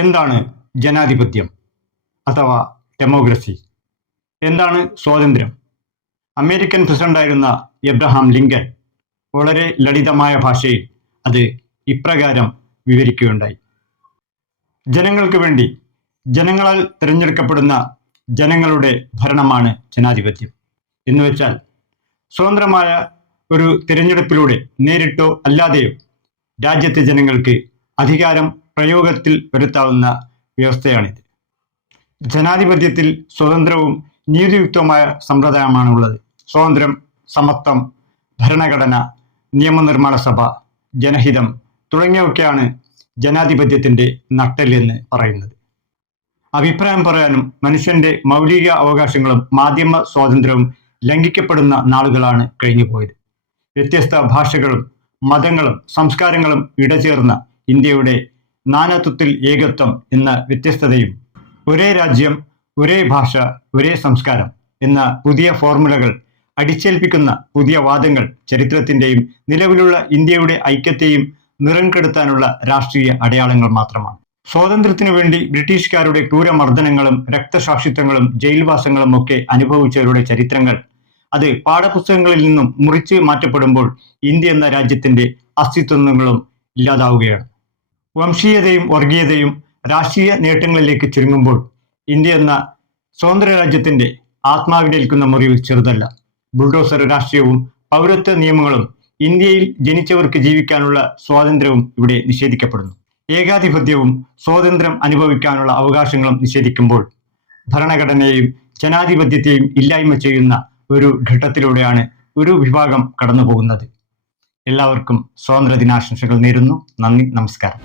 എന്താണ് ജനാധിപത്യം അഥവാ ഡെമോക്രസി? എന്താണ് സ്വാതന്ത്ര്യം? അമേരിക്കൻ പ്രസിഡന്റായിരുന്ന എബ്രഹാം ലിങ്കൻ വളരെ ലളിതമായ ഭാഷയിൽ അത് ഇപ്രകാരം വിവരിക്കുകയുണ്ടായി. ജനങ്ങൾക്ക് വേണ്ടി ജനങ്ങളാൽ തിരഞ്ഞെടുക്കപ്പെടുന്ന ജനങ്ങളുടെ ഭരണമാണ് ജനാധിപത്യം. എന്നുവെച്ചാൽ സ്വതന്ത്രമായ ഒരു തിരഞ്ഞെടുപ്പിലൂടെ നേരിട്ടോ അല്ലാതെയോ രാജ്യത്തെ ജനങ്ങൾക്ക് അധികാരം പ്രയോഗത്തിൽ വരുത്താവുന്ന വ്യവസ്ഥയാണിത്. ജനാധിപത്യത്തിൽ സ്വതന്ത്രവും നീതിയുക്തവുമായ സമ്പ്രദായമാണുള്ളത്. സ്വാതന്ത്ര്യം, സമത്വം, ഭരണഘടന, നിയമനിർമ്മാണ സഭ, ജനഹിതം തുടങ്ങിയവയൊക്കെയാണ് ജനാധിപത്യത്തിൻ്റെ നട്ടെല്ലെന്ന് പറയുന്നത്. അഭിപ്രായം പറയാനും മനുഷ്യന്റെ മൗലിക അവകാശങ്ങളും മാധ്യമ സ്വാതന്ത്ര്യവും ലംഘിക്കപ്പെടുന്ന നാളുകളാണ് കഴിഞ്ഞുപോയത്. വ്യത്യസ്ത ഭാഷകളും മതങ്ങളും സംസ്കാരങ്ങളും ഇടചേർന്ന ഇന്ത്യയുടെ നാനാത്വത്തിൽ ഏകത്വം എന്ന വ്യത്യസ്തതയും ഒരേ രാജ്യം, ഒരേ ഭാഷ, ഒരേ സംസ്കാരം എന്ന പുതിയ ഫോർമുലകൾ അടിച്ചേൽപ്പിക്കുന്ന പുതിയ വാദങ്ങൾ ചരിത്രത്തിൻ്റെയും നിലവിലുള്ള ഇന്ത്യയുടെ ഐക്യത്തെയും നിറം കെടുത്താനുള്ള രാഷ്ട്രീയ അടയാളങ്ങൾ മാത്രമാണ്. സ്വാതന്ത്ര്യത്തിനു വേണ്ടി ബ്രിട്ടീഷുകാരുടെ ക്രൂരമർദ്ദനങ്ങളും രക്തസാക്ഷിത്വങ്ങളും ജയിൽവാസങ്ങളും ഒക്കെ അനുഭവിച്ചവരുടെ ചരിത്രങ്ങൾ അത് പാഠപുസ്തകങ്ങളിൽ നിന്നും മുറിച്ച് മാറ്റപ്പെടുമ്പോൾ ഇന്ത്യ എന്ന രാജ്യത്തിന്റെ അസ്തിത്വങ്ങളും ഇല്ലാതാവുകയാണ്. വംശീയതയും വർഗീയതയും രാഷ്ട്രീയ നേട്ടങ്ങളിലേക്ക് ചുരുങ്ങുമ്പോൾ ഇന്ത്യ എന്ന സ്വതന്ത്ര രാജ്യത്തിന്റെ ആത്മാവിനേൽക്കുന്ന മുറിവ് ചെറുതല്ല. ബുൾഡോസർ രാഷ്ട്രീയവും പൗരത്വ നിയമങ്ങളും ഇന്ത്യയിൽ ജനിച്ചവർക്ക് ജീവിക്കാനുള്ള സ്വാതന്ത്ര്യവും ഇവിടെ നിഷേധിക്കപ്പെടുന്നു. ഏകാധിപത്യവും സ്വാതന്ത്ര്യം അനുഭവിക്കാനുള്ള അവകാശങ്ങളും നിഷേധിക്കുമ്പോൾ ഭരണഘടനയെയും ജനാധിപത്യത്തെയും ഇല്ലായ്മ ചെയ്യുന്ന ഒരു ഘട്ടത്തിലൂടെയാണ് ഒരു വിഭാഗം കടന്നു പോകുന്നത്. എല്ലാവർക്കും സ്വാതന്ത്ര്യ ദിനാശംസകൾ നേരുന്നു. നന്ദി, നമസ്കാരം.